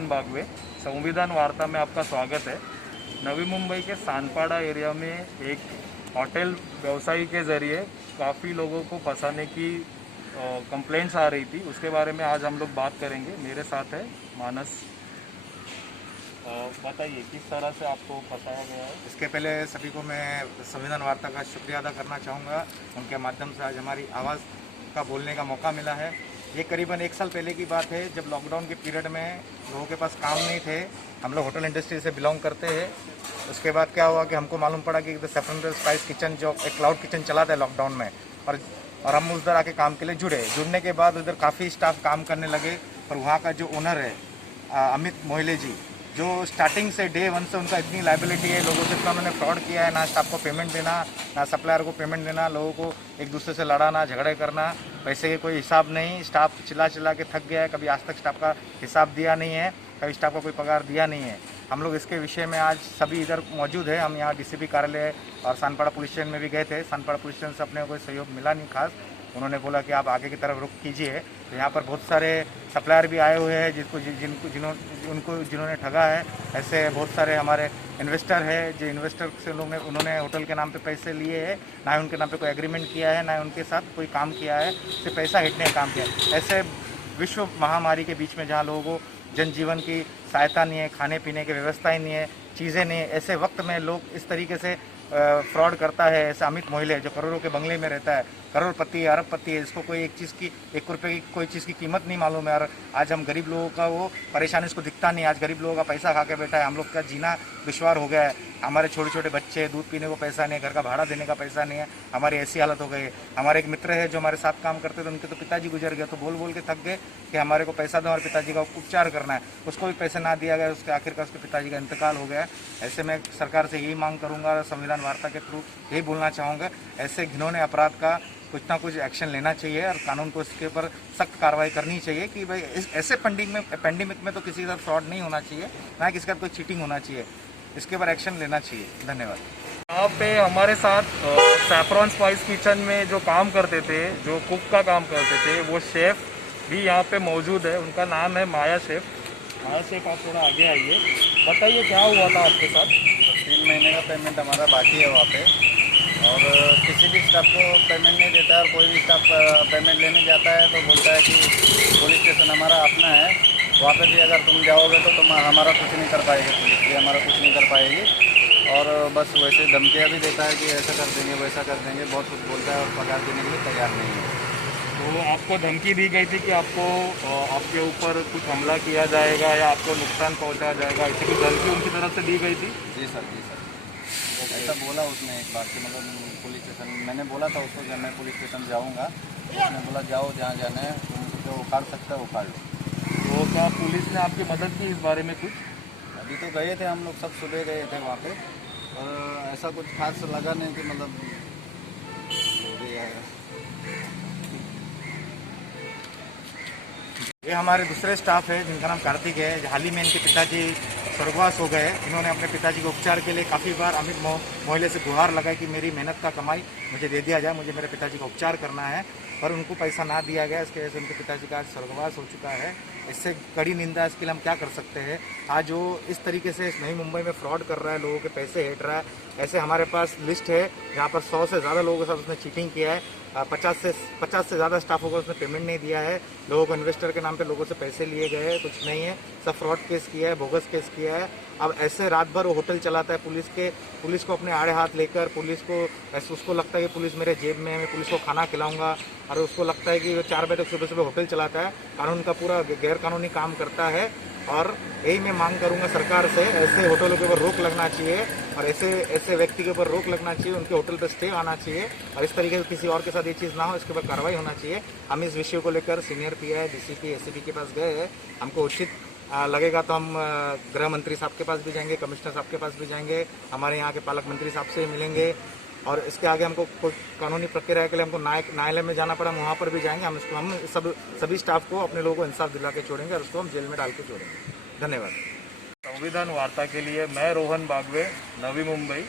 रोहन बागवे। संविधान वार्ता में आपका स्वागत है। नवी मुंबई के सानपाड़ा एरिया में एक होटल व्यवसायी के ज़रिए काफ़ी लोगों को फंसाने की कंप्लेंट्स आ रही थी, उसके बारे में आज हम लोग बात करेंगे। मेरे साथ है मानस। बताइए किस तरह से आपको फंसाया गया है। इसके पहले सभी को मैं संविधान वार्ता का शुक्रिया अदा करना चाहूँगा। उनके माध्यम से आज हमारी आवाज़ का बोलने का मौका मिला है। ये करीबन 1 साल पहले की बात है, जब लॉकडाउन के पीरियड में लोगों के पास काम नहीं थे। हम लोग होटल इंडस्ट्री से बिलोंग करते हैं। उसके बाद क्या हुआ कि हमको मालूम पड़ा कि सेफरन स्पाइस किचन जो एक क्लाउड किचन चला था लॉकडाउन में, और हम उधर आके काम के लिए जुड़ने के बाद उधर काफ़ी स्टाफ काम करने लगे। पर वहाँ का जो ओनर है अमित मोहिले जी, जो स्टार्टिंग से डे 1 से उनका इतनी लाइबिलिटी है, लोगों से इतना उन्होंने फ्रॉड किया है, ना स्टाफ को पेमेंट देना, ना सप्लायर को पेमेंट देना, लोगों को एक दूसरे से लड़ाना, झगड़े करना, पैसे के कोई हिसाब नहीं। स्टाफ चिल्ला चिल्ला के थक गया है, कभी आज तक स्टाफ का हिसाब दिया नहीं है, कभी स्टाफ को कोई पगार दिया नहीं है। हम लोग इसके विषय में आज सभी इधर मौजूद है। हम यहाँ डीसीपी कार्यालय और सानपाड़ा पुलिस स्टेशन में भी गए थे। सानपाड़ा पुलिस स्टेशन से अपने को कोई सहयोग मिला नहीं खास। उन्होंने बोला कि आप आगे की तरफ रुख कीजिए। तो यहाँ पर बहुत सारे सप्लायर भी आए हुए हैं जिन्होंने ठगा है। ऐसे बहुत सारे हमारे इन्वेस्टर है, जो इन्वेस्टर से लोग उन्होंने होटल के नाम पे पैसे लिए हैं, ना ही उनके नाम पे कोई एग्रीमेंट किया है, ना ही उनके साथ कोई काम किया है, सिर्फ पैसा हिटने का काम किया है। ऐसे विश्व महामारी के बीच में जहाँ लोगों को जनजीवन की सहायता नहीं है, खाने पीने की व्यवस्था ही नहीं है, चीज़ें नहीं है, ऐसे वक्त में लोग इस तरीके से फ्रॉड करता है। ऐसा अमित मोहिले जो करोड़ों के बंगले में रहता है, करोड़पति अरबपति है, इसको कोई एक रुपये की कोई चीज़ की कीमत नहीं मालूम है। और आज हम गरीब लोगों का वो परेशानी इसको दिखता नहीं। आज गरीब लोगों का पैसा खा के बैठा है। हम लोग का जीना दुश्वार हो गया है। हमारे छोटे छोटे बच्चे, दूध पीने को पैसा नहीं है, घर का भाड़ा देने का पैसा नहीं है। हमारी ऐसी हालत हो गई है। हमारे एक मित्र है जो हमारे साथ काम करते थे, उनके तो पिताजी गुजर गए, तो बोल बोल के थक गए कि हमारे को पैसा दो और पिताजी का उपचार करना है। उसको भी पैसे ना दिया गया, उसके आखिरकार उसके पिताजी का इंतकाल हो गया है। ऐसे में सरकार से यही मांग करूँगा, संविधान वार्ता के थ्रू यही बोलना चाहूँगा, ऐसे घिनौने अपराध का कुछ ना कुछ एक्शन लेना चाहिए और कानून को इसके ऊपर सख्त कार्रवाई करनी चाहिए कि भाई ऐसे पेंडेमिक में तो किसी के साथ फ्रॉड नहीं होना चाहिए, ना किसी का कोई चीटिंग होना चाहिए। इसके ऊपर एक्शन लेना चाहिए। धन्यवाद। यहाँ पे हमारे साथ सैफरॉन स्पाइस किचन में जो काम करते थे, जो कुक का काम करते थे, वो शेफ़ भी यहाँ पे मौजूद है। उनका नाम है माया शेफ़। माया शेफ़, आप थोड़ा आगे आइए, बताइए क्या हुआ था आपके साथ। 3 महीने का पेमेंट हमारा बाकी है वहाँ पे, और किसी भी स्टाफ को पेमेंट नहीं देता है। और कोई भी स्टाफ पेमेंट लेने जाता है तो बोलता है कि पुलिस स्टेशन हमारा अपना है, वहाँ पे भी अगर तुम जाओगे तो तुम हमारा कुछ नहीं कर पाएगी, पुलिस भी हमारा कुछ नहीं कर पाएगी। और बस वैसे धमकियाँ भी देता है कि ऐसा कर देंगे वैसा कर देंगे, बहुत कुछ बोलता है और पगार देने के लिए तैयार नहीं है। तो आपको धमकी दी गई थी कि आपको आपके ऊपर कुछ हमला किया जाएगा या आपको नुकसान पहुंचाया जाएगा, ऐसी कोई धमकी उनकी तरफ से दी गई थी? जी सर, जी सर। ऐसा बोला उसने एक बार कि मतलब पुलिस स्टेशन, मैंने बोला था उसको कि मैं पुलिस स्टेशन जाऊँगा। उसने बोला जाओ जहाँ जाना है, तुम जो उखाड़ सकते हो उखाड़ लो। तो क्या पुलिस ने आपकी मदद की इस बारे में कुछ? अभी तो गए थे हम लोग, सब सुबह गए थे वहाँ पे, और ऐसा कुछ खास लगा नहीं कि मतलब ये हमारे दूसरे स्टाफ है जिनका नाम कार्तिक है। हाल ही में इनके पिताजी स्वर्गवास हो गए। इन्होंने अपने पिताजी के उपचार के लिए काफ़ी बार अमित मोहिले से गुहार लगाई कि मेरी मेहनत का कमाई मुझे दे दिया जाए, मुझे मेरे पिताजी का उपचार करना है, पर उनको पैसा ना दिया गया। इसके वजह से उनके पिताजी का आज स्वर्गवास हो चुका है। इससे कड़ी निंदा। इसके लिए हम क्या कर सकते हैं? आज वो इस तरीके से नई मुंबई में फ्रॉड कर रहा है, लोगों के पैसे हेट रहा है। ऐसे हमारे पास लिस्ट है जहाँ पर 100 से ज़्यादा लोगों के साथ उसने चीटिंग किया है। 50 से ज़्यादा स्टाफों को उसने पेमेंट नहीं दिया है। लोगों को इन्वेस्टर के नाम पे लोगों से पैसे लिए गए हैं, कुछ नहीं है, सब फ्रॉड केस किया है, बोगस केस किया है। अब ऐसे रात भर वो होटल चलाता है, पुलिस को अपने आड़े हाथ लेकर, पुलिस को ऐसे उसको लगता है कि पुलिस मेरे जेब में है, मैं पुलिस को खाना खिलाऊंगा, और उसको लगता है कि वो 4 बजे तक सुबह सुबह होटल चलाता है, कानून का पूरा गैर कानूनी काम करता है। और यही मैं मांग करूंगा सरकार से, ऐसे होटलों के ऊपर रोक लगना चाहिए और ऐसे व्यक्ति के ऊपर रोक लगना चाहिए, उनके होटल पर स्टे आना चाहिए, और इस तरीके से किसी और के साथ ये चीज़ ना हो, इसके ऊपर कार्रवाई होना चाहिए। हम इस विषय को लेकर सीनियर पीआई, डीसीपी, एसीपी के पास गए हैं। हमको उचित लगेगा तो हम गृह मंत्री साहब के पास भी जाएंगे, कमिश्नर साहब के पास भी जाएंगे, हमारे यहाँ के पालक मंत्री साहब से मिलेंगे, और इसके आगे हमको कोई कानूनी प्रक्रिया के लिए हमको न्यायालय में जाना पड़ा, वहाँ पर भी जाएंगे। हम सभी स्टाफ को, अपने लोगों को इंसाफ दिला के छोड़ेंगे और उसको हम जेल में डाल के छोड़ेंगे। धन्यवाद। संविधान वार्ता के लिए मैं रोहन बागवे, नवी मुंबई।